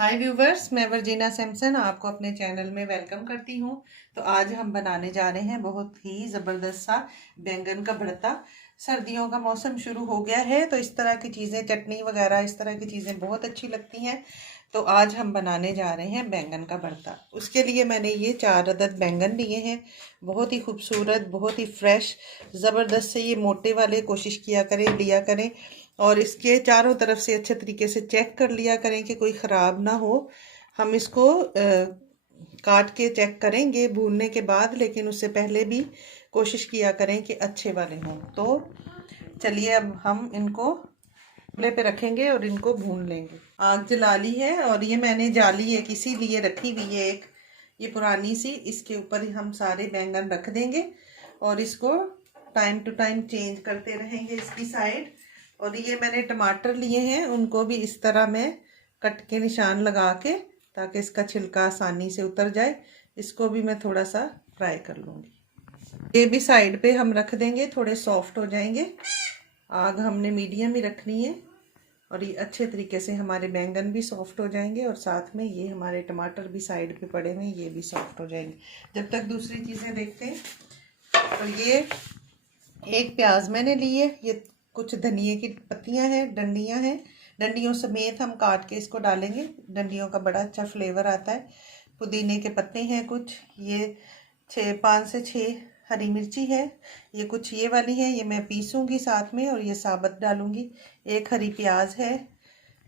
हाय viewers, मैं Virginia Samson आपको अपने चैनल में वेलकम करती हूँ। तो आज हम बनाने जा रहे हैं बहुत ही ज़बरदस्त सा बैंगन का भरता। सर्दियों का मौसम शुरू हो गया है तो इस तरह की चीज़ें, चटनी वगैरह इस तरह की चीज़ें बहुत अच्छी लगती हैं। तो आज हम बनाने जा रहे हैं बैंगन का भरता। उसके लिए मैंने ये 4 अदद बैंगन लिए हैं। बहुत ही खूबसूरत, बहुत ही फ्रेश, ज़बरदस्त से ये मोटे वाले कोशिश किया करें, लिया करें। और इसके चारों तरफ से अच्छे तरीके से चेक कर लिया करें कि कोई ख़राब ना हो। हम इसको काट के चेक करेंगे भूनने के बाद, लेकिन उससे पहले भी कोशिश किया करें कि अच्छे वाले हों। तो चलिए अब हम इनको चूल्हे पे रखेंगे और इनको भून लेंगे। आग जला ली है और ये मैंने जाली एक इसीलिए रखी हुई है, एक ये पुरानी सी। इसके ऊपर ही हम सारे बैंगन रख देंगे और इसको टाइम टू टाइम चेंज करते रहेंगे इसकी साइड। और ये मैंने टमाटर लिए हैं, उनको भी इस तरह मैं कट के निशान लगा के, ताकि इसका छिलका आसानी से उतर जाए। इसको भी मैं थोड़ा सा फ्राई कर लूँगी। ये भी साइड पे हम रख देंगे, थोड़े सॉफ्ट हो जाएंगे। आग हमने मीडियम ही रखनी है और ये अच्छे तरीके से हमारे बैंगन भी सॉफ्ट हो जाएंगे और साथ में ये हमारे टमाटर भी साइड पे पड़े हुए हैं, ये भी सॉफ्ट हो जाएंगे। जब तक दूसरी चीज़ें देखते हैं। और ये एक प्याज मैंने ली है, ये कुछ धनिए की पत्तियां हैं, डंडियां हैं, डंडियों समेत हम काट के इसको डालेंगे। डंडियों का बड़ा अच्छा फ्लेवर आता है। पुदीने के पत्ते हैं कुछ, ये 5 से 6 हरी मिर्ची है, ये कुछ ये वाली है, ये मैं पीसूंगी साथ में और ये साबुत डालूंगी। एक हरी प्याज है,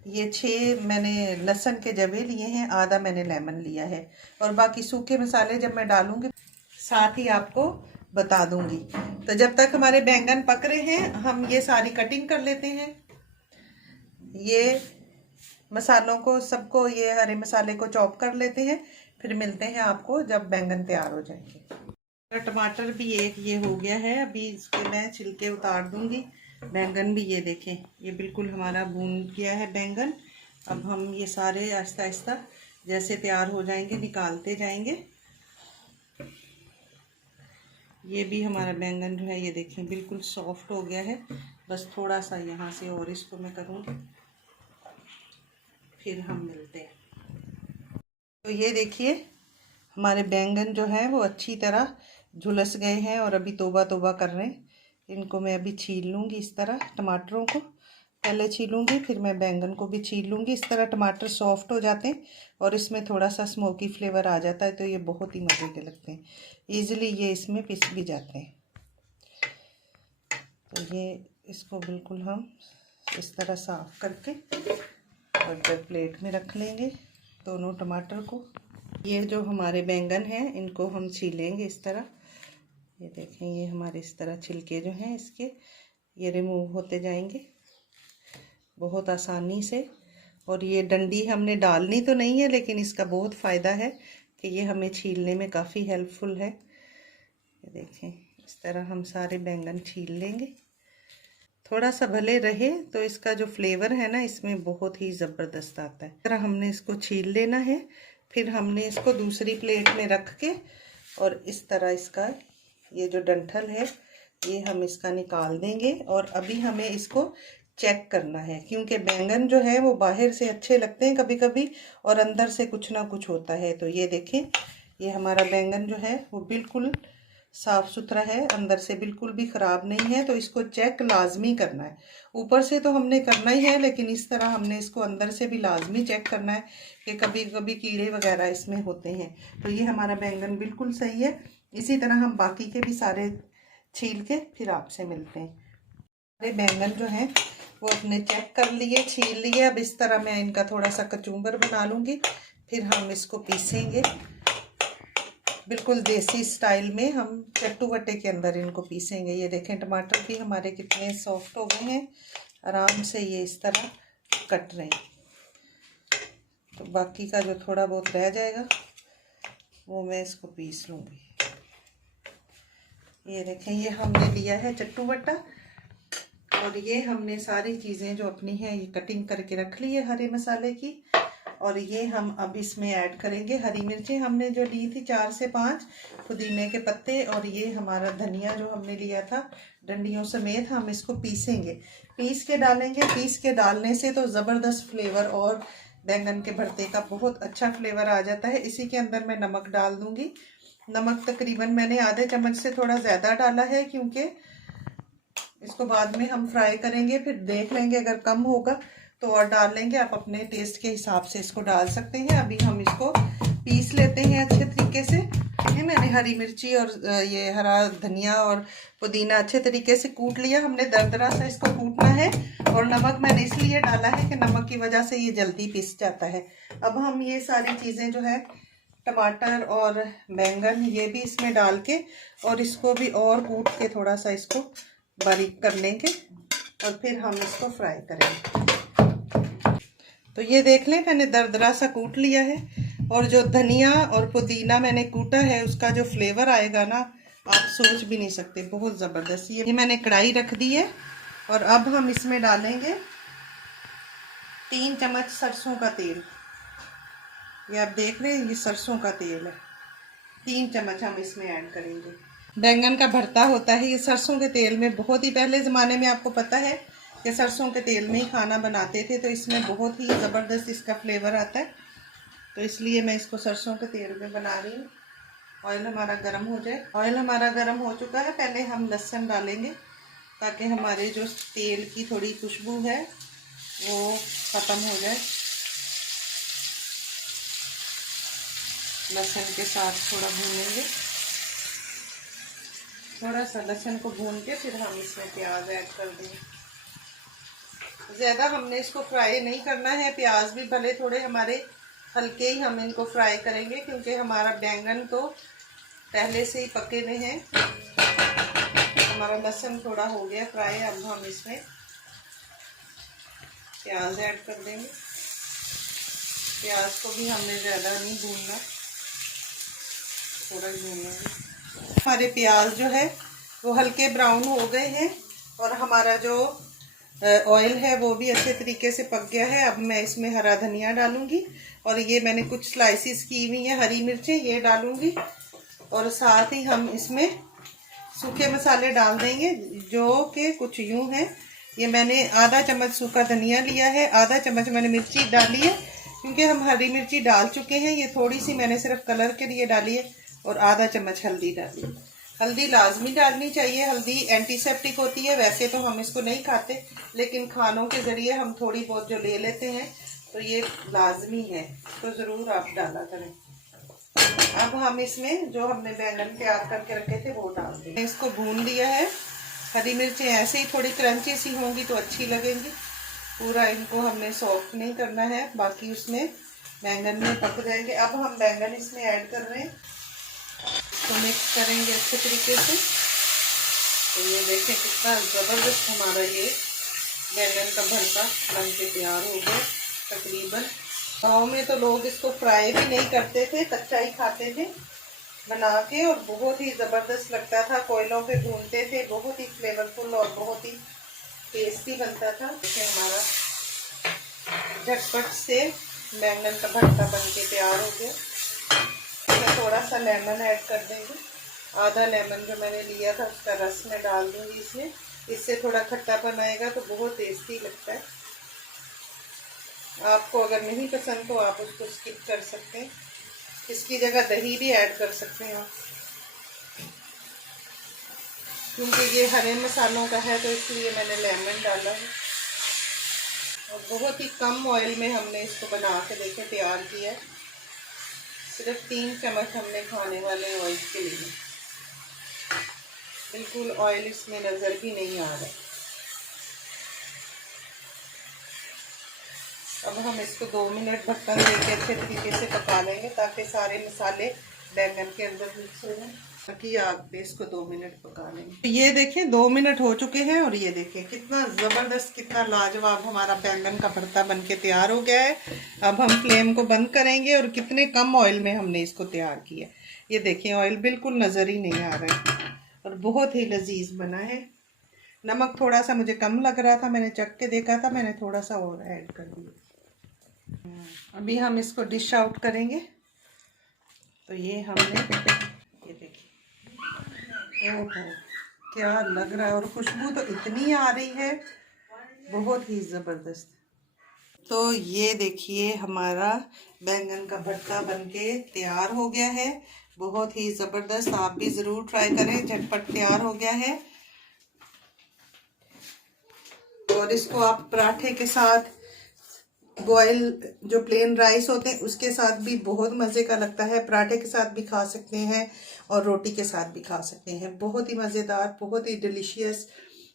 ये 6 मैंने लहसुन के जवे लिए हैं, आधा मैंने लेमन लिया है। और बाकी सूखे मसाले जब मैं डालूंगी साथ ही आपको बता दूंगी। तो जब तक हमारे बैंगन पक रहे हैं हम ये सारी कटिंग कर लेते हैं। ये मसालों को सबको, ये हरे मसाले को चॉप कर लेते हैं, फिर मिलते हैं आपको जब बैंगन तैयार हो जाएंगे। टमाटर भी एक ये हो गया है, अभी इसके मैं छिलके उतार दूंगी। बैंगन भी ये देखें, ये बिल्कुल हमारा भून गया है बैंगन। अब हम ये सारे आहिस्ता आहिस्ता जैसे तैयार हो जाएंगे निकालते जाएंगे। ये भी हमारा बैंगन जो है ये देखें बिल्कुल सॉफ्ट हो गया है। बस थोड़ा सा यहाँ से और इसको मैं करूँगी, फिर हम मिलते हैं। तो ये देखिए हमारे बैंगन जो है वो अच्छी तरह झुलस गए हैं और अभी तोबा तोबा कर रहे हैं। इनको मैं अभी छील लूँगी इस तरह। टमाटरों को पहले छीलूँगी, फिर मैं बैंगन को भी छील लूँगी। इस तरह टमाटर सॉफ्ट हो जाते हैं और इसमें थोड़ा सा स्मोकी फ्लेवर आ जाता है, तो ये बहुत ही मज़े के लगते हैं। ईज़िली ये इसमें पिस भी जाते हैं। तो ये इसको बिल्कुल हम इस तरह साफ़ करके और जब प्लेट में रख लेंगे दोनों टमाटर को। ये जो हमारे बैंगन हैं इनको हम छीलेंगे इस तरह। ये देखें, ये हमारे इस तरह छिलके जो हैं इसके ये रिमूव होते जाएंगे बहुत आसानी से। और ये डंडी हमने डालनी तो नहीं है, लेकिन इसका बहुत फ़ायदा है कि ये हमें छीलने में काफ़ी हेल्पफुल है। ये देखें इस तरह हम सारे बैंगन छील लेंगे। थोड़ा सा भले रहे तो इसका जो फ्लेवर है ना इसमें बहुत ही ज़बरदस्त आता है। इस तरह हमने इसको छील लेना है, फिर हमने इसको दूसरी प्लेट में रख के और इस तरह इसका ये जो डंठल है ये हम इसका निकाल देंगे। और अभी हमें इसको चेक करना है, क्योंकि बैंगन जो है वो बाहर से अच्छे लगते हैं कभी कभी और अंदर से कुछ ना कुछ होता है। तो ये देखें, ये हमारा बैंगन जो है वो बिल्कुल साफ़ सुथरा है, अंदर से बिल्कुल भी ख़राब नहीं है। तो इसको चेक लाजमी करना है। ऊपर से तो हमने करना ही है, लेकिन इस तरह हमने इसको अंदर से भी लाजमी चेक करना है कि कभी कभी कीड़े वगैरह इसमें होते हैं। तो ये हमारा बैंगन बिल्कुल सही है। इसी तरह हम बाकी के भी सारे छील के फिर आपसे मिलते हैं। हमारे बैंगन जो हैं वो अपने चेक कर लिए, छील लिए। अब इस तरह मैं इनका थोड़ा सा कचूम्बर बना लूँगी, फिर हम इसको पीसेंगे बिल्कुल देसी स्टाइल में। हम चट्टू वट्टे के अंदर इनको पीसेंगे। ये देखें टमाटर भी हमारे कितने सॉफ्ट हो गए हैं, आराम से ये इस तरह कट रहे हैं। तो बाकी का जो थोड़ा बहुत रह जाएगा वो मैं इसको पीस लूँगी। ये देखें, ये हमने लिया है चट्टू वट्टा और ये हमने सारी चीज़ें जो अपनी हैं ये कटिंग करके रख ली है हरे मसाले की। और ये हम अब इसमें ऐड करेंगे हरी मिर्चें हमने जो ली थी 4 से 5, पुदीने के पत्ते, और ये हमारा धनिया जो हमने लिया था डंडियों समेत। हम इसको पीसेंगे, पीस के डालेंगे। पीस के डालने से तो ज़बरदस्त फ्लेवर और बैंगन के भरते का बहुत अच्छा फ्लेवर आ जाता है। इसी के अंदर मैं नमक डाल दूंगी। नमक तकरीबन मैंने आधे चम्मच से थोड़ा ज़्यादा डाला है, क्योंकि इसको बाद में हम फ्राई करेंगे, फिर देख लेंगे, अगर कम होगा तो और डाल लेंगे। आप अपने टेस्ट के हिसाब से इसको डाल सकते हैं। अभी हम इसको पीस लेते हैं अच्छे तरीके से। मैंने हरी मिर्ची और ये हरा धनिया और पुदीना अच्छे तरीके से कूट लिया। हमने दरदरा सा इसको कूटना है, और नमक मैंने इसलिए डाला है कि नमक की वजह से ये जल्दी पिस जाता है। अब हम ये सारी चीज़ें जो है, टमाटर और बैंगन, ये भी इसमें डाल के और इसको भी और कूट के थोड़ा सा इसको बारीक कर लेंगे, और फिर हम इसको फ्राई करेंगे। तो ये देख लें, मैंने दरदरा सा कूट लिया है, और जो धनिया और पुदीना मैंने कूटा है उसका जो फ्लेवर आएगा ना, आप सोच भी नहीं सकते, बहुत ज़बरदस्त। ये मैंने कढ़ाई रख दी है, और अब हम इसमें डालेंगे 3 चम्मच सरसों का तेल। ये आप देख रहे हैं, ये सरसों का तेल है, 3 चम्मच हम इसमें ऐड करेंगे। बैंगन का भरता होता है ये सरसों के तेल में। बहुत ही पहले ज़माने में आपको पता है कि सरसों के तेल में ही खाना बनाते थे, तो इसमें बहुत ही ज़बरदस्त इसका फ्लेवर आता है। तो इसलिए मैं इसको सरसों के तेल में बना रही हूँ। ऑयल हमारा गर्म हो जाए। ऑयल हमारा गर्म हो चुका है। पहले हम लहसुन डालेंगे, ताकि हमारे जो तेल की थोड़ी खुशबू है वो ख़त्म हो जाए। लहसुन के साथ थोड़ा भूनेंगे, थोड़ा सा लहसुन को भून के फिर हम इसमें प्याज ऐड कर देंगे। ज़्यादा हमने इसको फ्राई नहीं करना है। प्याज भी भले थोड़े हमारे हल्के ही हम इनको फ्राई करेंगे, क्योंकि हमारा बैंगन तो पहले से ही पके हुए हैं। हमारा लहसुन थोड़ा हो गया फ्राई। अब हम इसमें प्याज ऐड कर देंगे। प्याज को भी हमने ज़्यादा नहीं भूनना, थोड़ा ही भूनेंगे। हमारे प्याज जो है वो हल्के ब्राउन हो गए हैं, और हमारा जो ऑयल है वो भी अच्छे तरीके से पक गया है। अब मैं इसमें हरा धनिया डालूंगी, और ये मैंने कुछ स्लाइसिस की हुई है हरी मिर्चें, ये डालूंगी। और साथ ही हम इसमें सूखे मसाले डाल देंगे, जो कि कुछ यूं हैं। ये मैंने आधा चम्मच सूखा धनिया लिया है, आधा चम्मच मैंने मिर्ची डाली है, क्योंकि हम हरी मिर्ची डाल चुके हैं। ये थोड़ी सी मैंने सिर्फ कलर के लिए डाली है, और आधा चम्मच हल्दी डाली। हल्दी लाजमी डालनी चाहिए। हल्दी एंटीसेप्टिक होती है। वैसे तो हम इसको नहीं खाते, लेकिन खानों के ज़रिए हम थोड़ी बहुत जो ले लेते हैं, तो ये लाजमी है, तो ज़रूर आप डाला करें। अब हम इसमें जो हमने बैंगन तैयार करके रखे थे वो डाल दें। इसको भून लिया है। हरी मिर्चें ऐसे ही थोड़ी क्रंची सी होंगी तो अच्छी लगेंगी। पूरा इनको हमने सॉफ्ट नहीं करना है, बाकी उसमें बैंगन में पक जाएंगे। अब हम बैंगन इसमें ऐड कर रहे हैं, तो मिक्स करेंगे अच्छे तरीके से। तो ये देखें कितना ज़बरदस्त हमारा ये बैंगन का भरता बन के तैयार हो गया। तकरीबन गाँव में तो लोग इसको फ्राई भी नहीं करते थे, कच्चा ही खाते थे बना के, और बहुत ही ज़बरदस्त लगता था। कोयलों पे भूनते थे, बहुत ही फ्लेवरफुल और बहुत ही टेस्टी बनता था। देखिए हमारा झटपट से बैंगन का भरता बन के तैयार हो गया। इसमें थोड़ा सा लेमन ऐड कर देंगे। आधा लेमन जो मैंने लिया था उसका रस मैं डाल दूंगी इसमें। इससे थोड़ा खट्टापन आएगा तो बहुत टेस्टी लगता है। आपको अगर नहीं पसंद तो आप उसको स्किप कर सकते हैं। इसकी जगह दही भी ऐड कर सकते हैं आप, क्योंकि ये हरे मसालों का है तो इसलिए मैंने लेमन डाला है। और बहुत ही कम ऑयल में हमने इसको बना के देखे तैयार किया है। सिर्फ 3 चम्मच हमने खाने वाले ऑयल के लिए, बिल्कुल ऑयल इसमें नज़र भी नहीं आ रहा। अब हम इसको 2 मिनट ढक्कन देके अच्छे तरीके से पका लेंगे, ताकि सारे मसाले बैंगन के अंदर मिक्स हो जाए। बाकी आग पे इसको 2 मिनट पका लेंगे। ये देखें 2 मिनट हो चुके हैं, और ये देखें कितना ज़बरदस्त, कितना लाजवाब हमारा बैंगन का भरता बन के तैयार हो गया है। अब हम फ्लेम को बंद करेंगे, और कितने कम ऑयल में हमने इसको तैयार किया। ये देखें ऑयल बिल्कुल नज़र ही नहीं आ रहा है, और बहुत ही लजीज बना है। नमक थोड़ा सा मुझे कम लग रहा था, मैंने चख के देखा था, मैंने थोड़ा सा और ऐड कर दिया। अभी हम इसको डिश आउट करेंगे। तो ये हमने, ये देखिए, ओहो क्या लग रहा है, और खुशबू तो इतनी आ रही है, बहुत ही ज़बरदस्त। तो ये देखिए हमारा बैंगन का भरता बनके तैयार हो गया है। बहुत ही ज़बरदस्त, आप भी ज़रूर ट्राई करें। झटपट तैयार हो गया है और इसको आप पराठे के साथ, बॉयल जो प्लेन राइस होते हैं उसके साथ भी बहुत मज़े का लगता है। पराठे के साथ भी खा सकते हैं और रोटी के साथ भी खा सकते हैं। बहुत ही मज़ेदार, बहुत ही डिलीशियस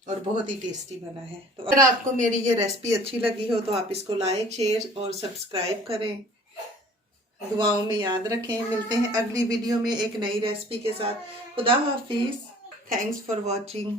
और बहुत ही टेस्टी बना है। तो अगर आपको मेरी ये रेसिपी अच्छी लगी हो तो आप इसको लाइक, शेयर और सब्सक्राइब करें। दुआओं में याद रखें। मिलते हैं अगली वीडियो में एक नई रेसिपी के साथ। खुदा हाफिज़। Thanks for watching.